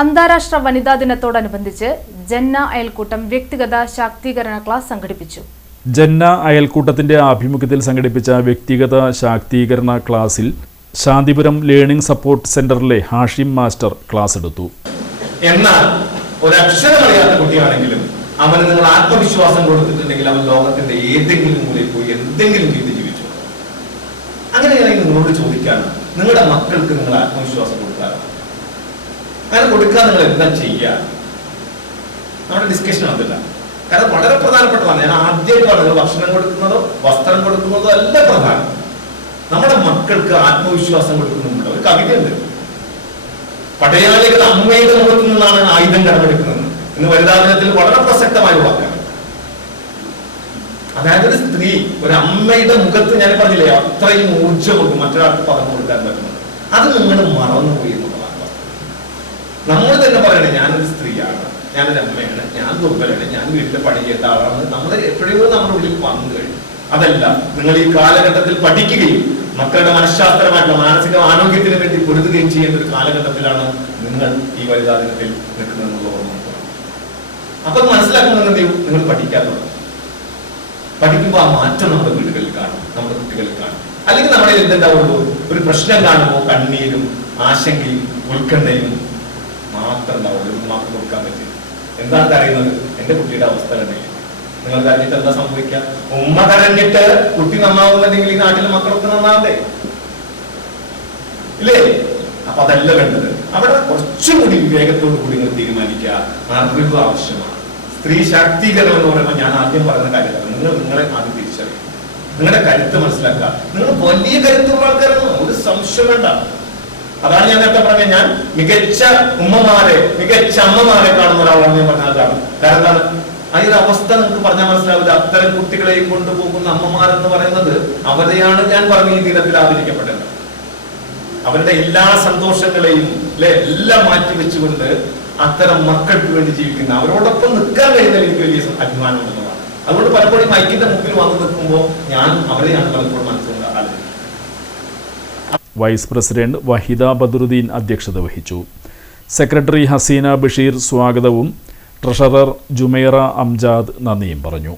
അന്താരാഷ്ട്ര വനിതാ ദിനത്തോടനുബന്ധിച്ച് ജന്ന അയൽക്കൂട്ടം വ്യക്തിഗത ശാക്തീകരണ ക്ലാസ് സംഘടിപ്പിച്ചു. ജന്ന അയൽക്കൂട്ടത്തിന്റെ ആഭിമുഖ്യത്തിൽ സംഘടിപ്പിച്ച വ്യക്തിഗത ശാക്തീകരണ ക്ലാസിൽ ശാന്തിപുരം ലേണിംഗ് സപ്പോർട്ട് സെന്ററിലെ ഹാഷിം മാസ്റ്റർ ക്ലാസ് എടുത്തു. എന്നാൽ ഒരക്ഷരം അറിയാത്ത കുട്ടിയാണെങ്കിലും അവന് നിങ്ങൾ ആത്മവിശ്വാസം കൊടുത്തിട്ടുണ്ടെങ്കിൽ അവൻ ലോകത്തിന്റെ ഏതെങ്കിലും മൂലയിൽ പോയി എന്തെങ്കിലും ചെയ്ത് ജീവിച്ചു. അങ്ങനെയാണെങ്കിൽ നിങ്ങളോട് ചോദിക്കാണ്, നിങ്ങളുടെ മക്കൾക്ക് നിങ്ങൾ ആത്മവിശ്വാസം കൊടുക്കാറ്? അങ്ങനെ കൊടുക്കാൻ നിങ്ങൾ എന്താ ചെയ്യുക? നമ്മുടെ ഡിസ്കഷൻ അതില്ല. കാരണം വളരെ പ്രധാനപ്പെട്ടതാണ്. ഞാൻ ആദ്യമായിട്ടാണ് നിങ്ങൾ ഭക്ഷണം കൊടുക്കുന്നതോ വസ്ത്രം കൊടുക്കുന്നതോ അല്ല പ്രധാനം. നമ്മുടെ മക്കൾക്ക് ആത്മവിശ്വാസം കൊടുക്കുന്നുണ്ട്. ഒരു കവിതയുണ്ട്, പടയാളികൾ അമ്മയുടെ മുഖത്തു നിന്നാണ് ആയുധം കടമെടുക്കുന്നത് എന്ന് വനിതാ ദിനത്തിൽ വളരെ പ്രസക്തമായ വാക്കാണ്. അതായത് ഒരു സ്ത്രീ ഒരു അമ്മയുടെ മുഖത്ത്, ഞാൻ പറഞ്ഞില്ലേ, അത്രയും ഊർജ്ജം മറ്റൊരാൾക്ക് പറഞ്ഞു കൊടുക്കാൻ പറ്റുന്നത്. അത് നിങ്ങൾ മറന്നുപോയി എന്നുള്ളതാണ്. നമ്മൾ തന്നെ പറയണേ, ഞാനൊരു സ്ത്രീയാണ്, ഞാനൊരു അമ്മയാണ്, ഞാൻ ദുർബലാണ്, ഞാൻ വീട്ടിലെ പണി ചെയ്ത ആളാണ്. നമ്മൾ എപ്പോഴോ നമ്മുടെ ഉള്ളിൽ വന്നു കഴിഞ്ഞു. അതല്ല, നിങ്ങൾ ഈ കാലഘട്ടത്തിൽ പഠിക്കുകയും മക്കളുടെ മനഃശാസ്ത്രമായിട്ടുള്ള മാനസിക ആരോഗ്യത്തിന് വേണ്ടി പൊരുതുകയും ചെയ്യേണ്ട ഒരു കാലഘട്ടത്തിലാണ് നിങ്ങൾ ഈ വനിതാ ദിനത്തിൽ നിൽക്കുന്നതെന്നുള്ള ഓർമ്മ. അപ്പൊ മനസ്സിലാക്കുന്നത് നിങ്ങൾ പഠിക്കാത്തത്. പഠിക്കുമ്പോൾ ആ മാറ്റം നമ്മുടെ വീടുകളിൽ കാണും, നമ്മുടെ കുട്ടികളിൽ കാണും. അല്ലെങ്കിൽ നമ്മുടെ എന്തുണ്ടാവുള്ളൂ, ഒരു പ്രശ്നം കാണുമ്പോൾ കണ്ണീരും ആശങ്കയും ഉത്കണ്ഠയും മാത്രം ഉണ്ടാവുള്ളൂ. മാർക്ക് കൊടുക്കാൻ പറ്റില്ല. എന്താണ് അറിയുന്നത്? എന്റെ കുട്ടിയുടെ അവസ്ഥ കണ്ടില്ല. നിങ്ങൾ കരഞ്ഞിട്ട് എന്താ സംഭവിക്കുക? ഉമ്മ കരഞ്ഞിട്ട് കുട്ടി നന്നാവുന്നുണ്ടെങ്കിൽ ഈ നാട്ടിലെ മക്കളൊക്കെ നന്നാവണ്ടേ? ഇല്ലേ? അപ്പൊ അതല്ല വേണ്ടത്. അവിടെ കുറച്ചുകൂടി വിവേകത്തോടു കൂടി നിങ്ങൾ തീരുമാനിക്കുക. അറിവ് ആവശ്യമാണ്. സ്ത്രീ ശാക്തീകരണം എന്ന് പറയുമ്പോൾ ഞാൻ ആദ്യം പറയുന്ന കാര്യമാണ്, നിങ്ങൾ നിങ്ങളെ ആദ്യം തിരിച്ചറിയും, നിങ്ങളുടെ കരുത്ത് മനസ്സിലാക്കുക. നിങ്ങൾ വലിയ കരുത്തുള്ള ആൾക്കാരാണ്, ഒരു സംശയം വേണ്ട. അതാണ് ഞാൻ നേരത്തെ പറഞ്ഞത്. ഞാൻ മികച്ച ഉമ്മമാരെ, മികച്ച അമ്മമാരെ കാണുന്ന ഒരാളാണ് ഞാൻ പറഞ്ഞതാണ്. കാരണം എന്താണ്? ആ ഒരു അവസ്ഥ നിങ്ങൾക്ക് പറഞ്ഞാൽ മനസ്സിലാവില്ല. അത്തരം കുട്ടികളെയും കൊണ്ടുപോകുന്ന അമ്മമാരെന്ന് പറയുന്നത് അവരെയാണ് ഞാൻ പറഞ്ഞ ഈ ദിനത്തിൽ ആദരിക്കപ്പെട്ടത്. അവരുടെ എല്ലാ സന്തോഷങ്ങളെയും എല്ലാം മാറ്റി വെച്ചുകൊണ്ട് അത്തരം മക്കൾക്ക് വേണ്ടി ജീവിക്കുന്ന, അവരോടൊപ്പം നിൽക്കാൻ കഴിയുന്ന എനിക്ക് വലിയ അഭിമാനം ഉണ്ടെന്നതാണ്. അതുകൊണ്ട് പലപ്പോഴും മൈക്കിന്റെ മുമ്പിൽ വന്നു നിൽക്കുമ്പോൾ ഞാൻ അവരെയാണ് പലപ്പോഴും മനസ്സിലാക്കുന്നത്. വൈസ് പ്രസിഡന്റ് വഹിദ ബദറുദ്ദീൻ അധ്യക്ഷത വഹിച്ചു. സെക്രട്ടറി ഹസീന ബഷീർ സ്വാഗതവും ട്രഷറർ ജുമൈറ അംജാദ് നന്ദിയും പറഞ്ഞു.